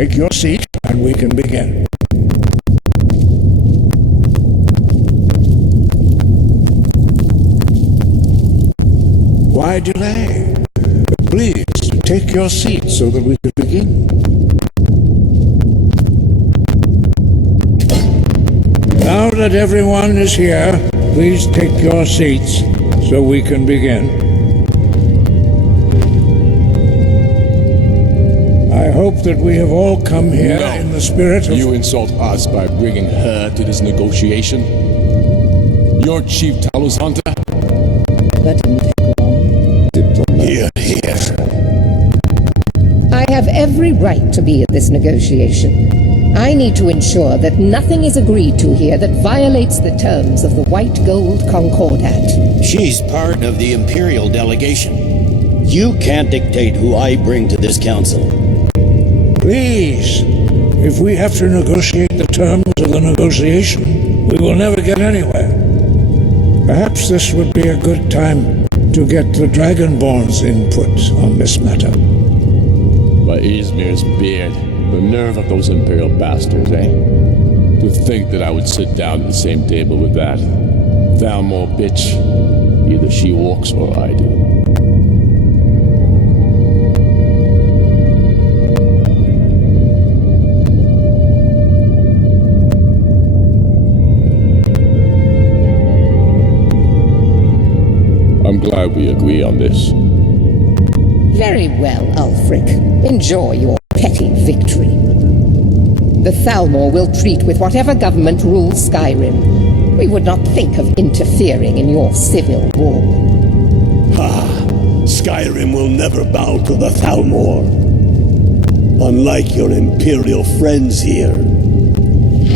Take your seat and we can begin. Why delay? Please, take your seat so that we can begin. Now that everyone is here, please take your seats so we can begin. I hope that we have all come here in the spirit of... You insult us by bringing her to this negotiation? You're Chief Talos Hunter? That didn't take long. Here. I have every right to be at this negotiation. I need to ensure that nothing is agreed to here that violates the terms of the White Gold Concordat. She's part of the Imperial delegation. You can't dictate who I bring to this council. Please, if we have to negotiate the terms of the negotiation, we will never get anywhere. Perhaps this would be a good time to get the Dragonborn's input on this matter. By Izmir's beard, the nerve of those Imperial bastards, eh? To think that I would sit down at the same table with that Thalmor bitch. Either she walks or I do. I'm glad we agree on this. Very well, Ulfric. Enjoy your petty victory. The Thalmor will treat with whatever government rules Skyrim. We would not think of interfering in your civil war. Ha! Skyrim will never bow to the Thalmor. Unlike your Imperial friends here.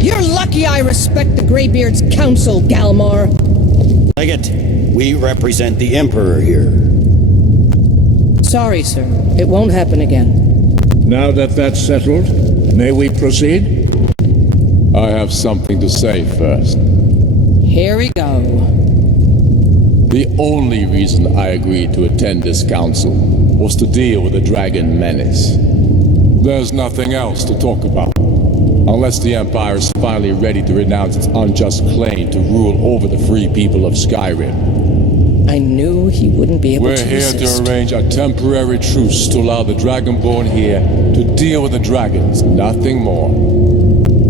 You're lucky I respect the Greybeard's counsel, Galmar. Legate, we represent the Emperor here. Sorry, sir. It won't happen again. Now that that's settled, may we proceed? I have something to say first. Here we go. The only reason I agreed to attend this council was to deal with the dragon menace. There's nothing else to talk about. Unless the Empire is finally ready to renounce its unjust claim to rule over the free people of Skyrim. I knew he wouldn't be able to resist. We're here to arrange a temporary truce to allow the Dragonborn here to deal with the dragons, nothing more.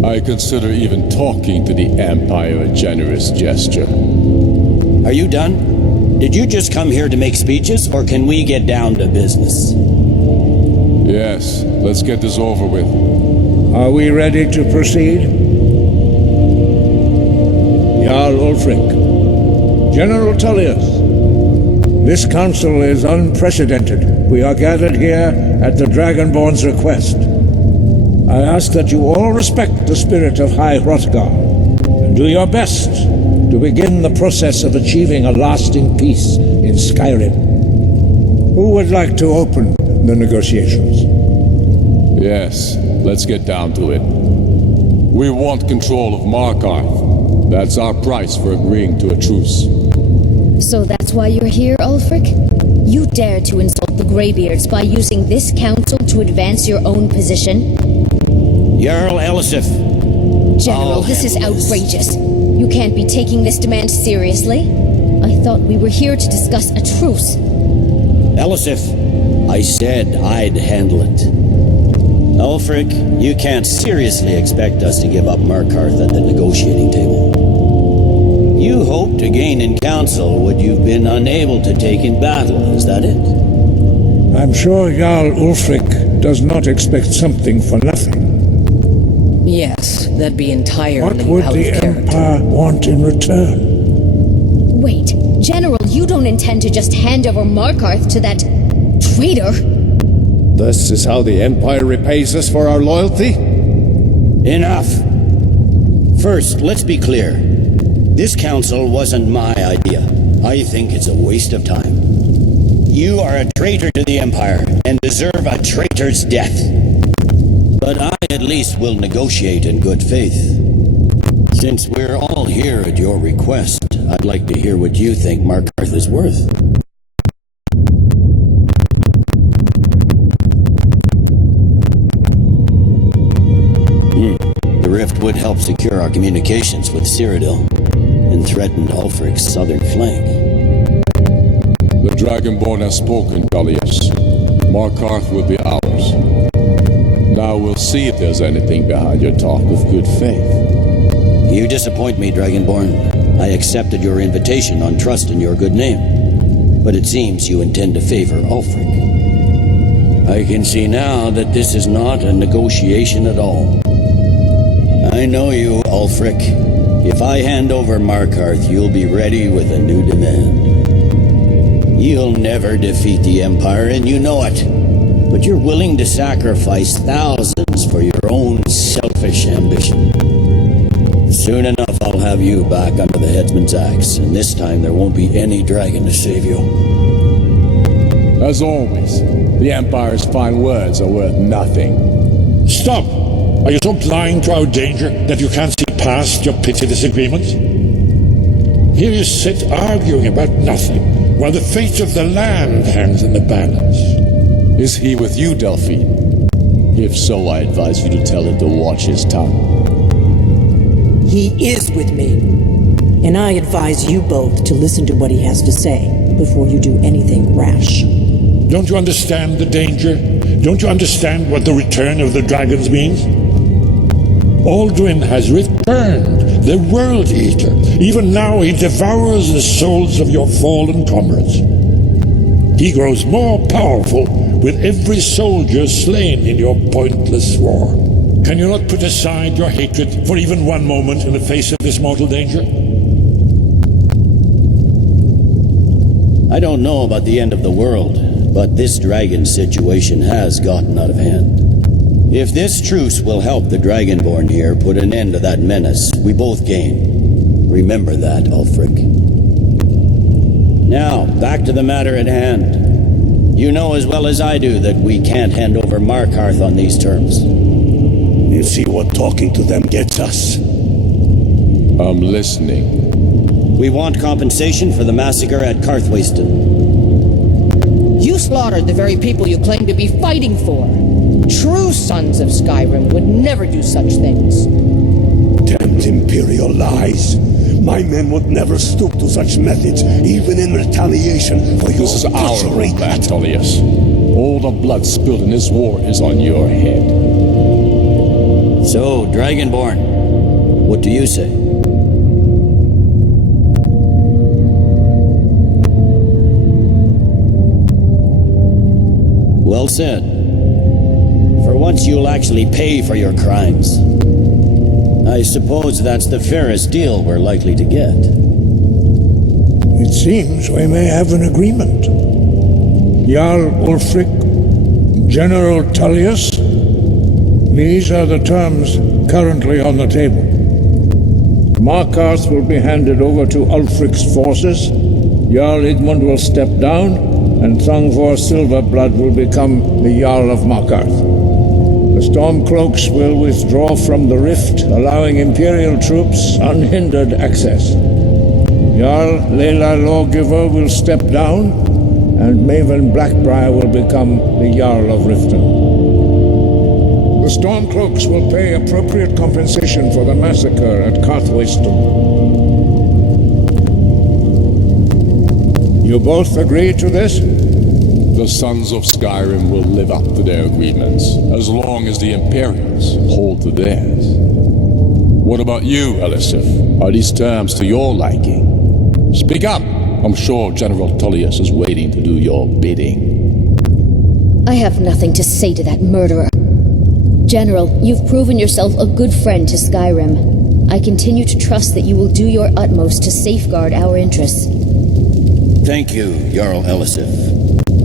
I consider even talking to the Empire a generous gesture. Are you done? Did you just come here to make speeches, or can we get down to business? Yes, let's get this over with. Are we ready to proceed? Jarl Ulfric. General Tullius. This council is unprecedented. We are gathered here at the Dragonborn's request. I ask that you all respect the spirit of High Hrothgar and do your best to begin the process of achieving a lasting peace in Skyrim. Who would like to open the negotiations? Yes, let's get down to it. We want control of Markarth. That's our price for agreeing to a truce. So that's why you're here, Ulfric? You dare to insult the Greybeards by using this council to advance your own position? Jarl Elisif. General, this is outrageous. You can't be taking this demand seriously. I thought we were here to discuss a truce. Elisif, I said I'd handle it. Ulfric, you can't seriously expect us to give up Markarth at the negotiating table. You hoped to gain in council what you've been unable to take in battle, is that it? I'm sure Jarl Ulfric does not expect something for nothing. Yes, that'd be entirely What would out the of character. Empire want in return? Wait, General, you don't intend to just hand over Markarth to that traitor? This is how the Empire repays us for our loyalty? Enough. First, let's be clear. This council wasn't my idea. I think it's a waste of time. You are a traitor to the Empire and deserve a traitor's death. But I at least will negotiate in good faith. Since we're all here at your request, I'd like to hear what you think Markarth is worth. would help secure our communications with Cyrodiil and threaten Ulfric's southern flank. The Dragonborn has spoken, Tullius. Markarth will be ours. Now we'll see if there's anything behind your talk of good faith. You disappoint me, Dragonborn. I accepted your invitation on trust in your good name. But it seems you intend to favor Ulfric. I can see now that this is not a negotiation at all. I know you, Ulfric. If I hand over Markarth, you'll be ready with a new demand. You'll never defeat the Empire, and you know it. But you're willing to sacrifice thousands for your own selfish ambition. Soon enough, I'll have you back under the headsman's axe, and this time there won't be any dragon to save you. As always, the Empire's fine words are worth nothing. Stop! Are you so blind to our danger that you can't see past your petty disagreements? Here you sit arguing about nothing, while the fate of the land hangs in the balance. Is he with you, Delphine? If so, I advise you to tell him to watch his tongue. He is with me, and I advise you both to listen to what he has to say before you do anything rash. Don't you understand the danger? Don't you understand what the return of the dragons means? Aldrin has returned, the World Eater. Even now he devours the souls of your fallen comrades. He grows more powerful with every soldier slain in your pointless war. Can you not put aside your hatred for even one moment in the face of this mortal danger? I don't know about the end of the world, but this dragon situation has gotten out of hand. If this truce will help the Dragonborn here put an end to that menace, we both gain. Remember that, Ulfric. Now, back to the matter at hand. You know as well as I do that we can't hand over Markarth on these terms. You see what talking to them gets us. I'm listening. We want compensation for the massacre at Karthwasten. You slaughtered the very people you claim to be fighting for. True sons of Skyrim would never do such things. Damned Imperial lies. My men would never stoop to such methods, even in retaliation for your This is our butchery. homeland, Tullius. All the blood spilled in this war is on your head. So, Dragonborn, what do you say? Well said. For once you'll actually pay for your crimes. I suppose that's the fairest deal we're likely to get. It seems we may have an agreement. Jarl Ulfric, General Tullius, these are the terms currently on the table. Markarth will be handed over to Ulfric's forces, Jarl Igmund will step down, and Thongvor Silverblood will become the Jarl of Markarth. The Stormcloaks will withdraw from the rift, allowing Imperial troops unhindered access. Jarl Lela Lawgiver will step down, and Maven Blackbriar will become the Jarl of Riften. The Stormcloaks will pay appropriate compensation for the massacre at Karthwasten. You both agree to this? The sons of Skyrim will live up to their agreements, as long as the Imperials hold to theirs. What about you, Elisif? Are these terms to your liking? Speak up! I'm sure General Tullius is waiting to do your bidding. I have nothing to say to that murderer. General, you've proven yourself a good friend to Skyrim. I continue to trust that you will do your utmost to safeguard our interests. Thank you, Jarl Elisif.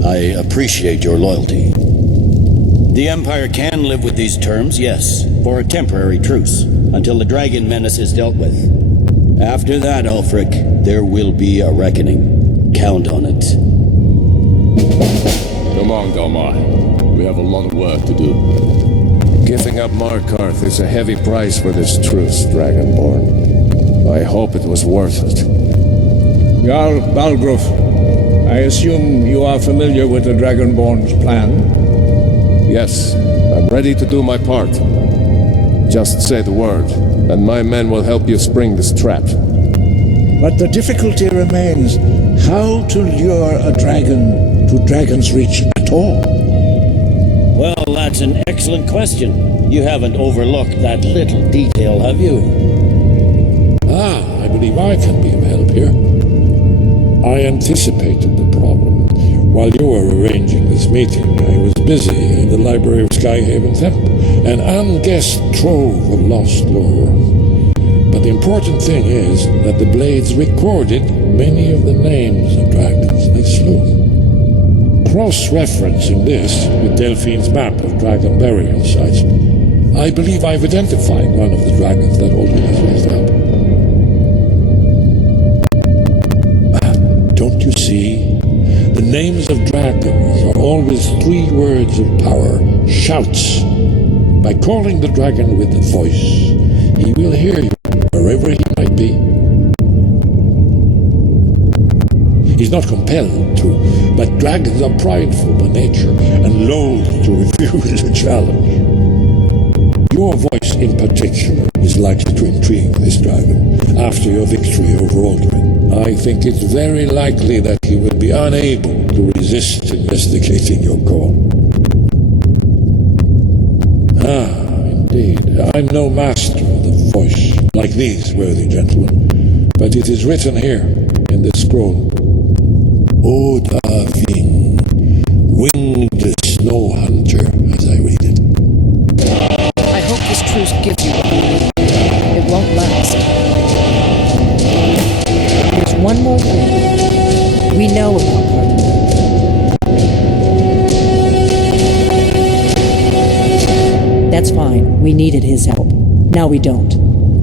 I appreciate your loyalty. The Empire can live with these terms, yes, for a temporary truce, until the dragon menace is dealt with. After that, Ulfric, there will be a reckoning. Count on it. Come on, Delmar. We have a lot of work to do. Giving up Markarth is a heavy price for this truce, Dragonborn. I hope it was worth it. Jarl Balgruf, I assume you are familiar with the Dragonborn's plan? Yes, I'm ready to do my part. Just say the word, and my men will help you spring this trap. But the difficulty remains how to lure a dragon to Dragon's Reach at all. Well, that's an excellent question. You haven't overlooked that little detail, have you? I believe I can be of help here. I anticipated the problem. While you were arranging this meeting, I was busy in the library of Skyhaven Temple, an unguessed trove of lost lore. But the important thing is that the blades recorded many of the names of dragons they slew. Cross-referencing this with Delphine's map of dragon burial sites, I believe I've identified one of the dragons that Alden has raised up. Don't you see? The names of dragons are always 3 words of power, shouts. By calling the dragon with the voice, he will hear you wherever he might be. He's not compelled to, but dragons are prideful by nature and loath to refuse a challenge. Your voice in particular is likely to intrigue this dragon after your victory over Aldrin. I think it's very likely that he will be unable to resist investigating your call. Indeed. I'm no master of the voice, like these worthy gentlemen, but it is written here in this scroll. Oda Ving, winged snow hunter, as I read it. I hope this truce gives you what you need. It won't last. There's one more thing. We know about Carter. That's fine. We needed his help. Now we don't.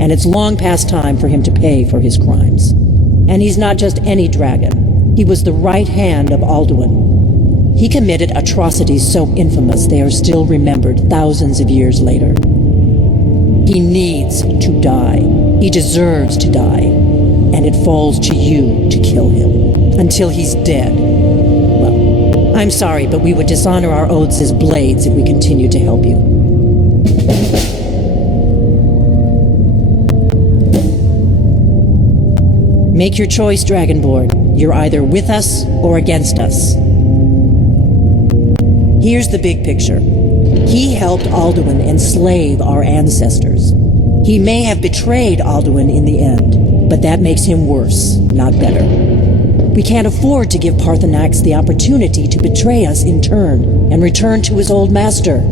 And it's long past time for him to pay for his crimes. And he's not just any dragon. He was the right hand of Alduin. He committed atrocities so infamous they are still remembered thousands of years later. He needs to die. He deserves to die. And it falls to you to kill him. Until he's dead. Well, I'm sorry, but we would dishonor our oaths as blades if we continue to help you. Make your choice, Dragonborn. You're either with us or against us. Here's the big picture. He helped Alduin enslave our ancestors. He may have betrayed Alduin in the end, but that makes him worse, not better. We can't afford to give Parthenax the opportunity to betray us in turn and return to his old master.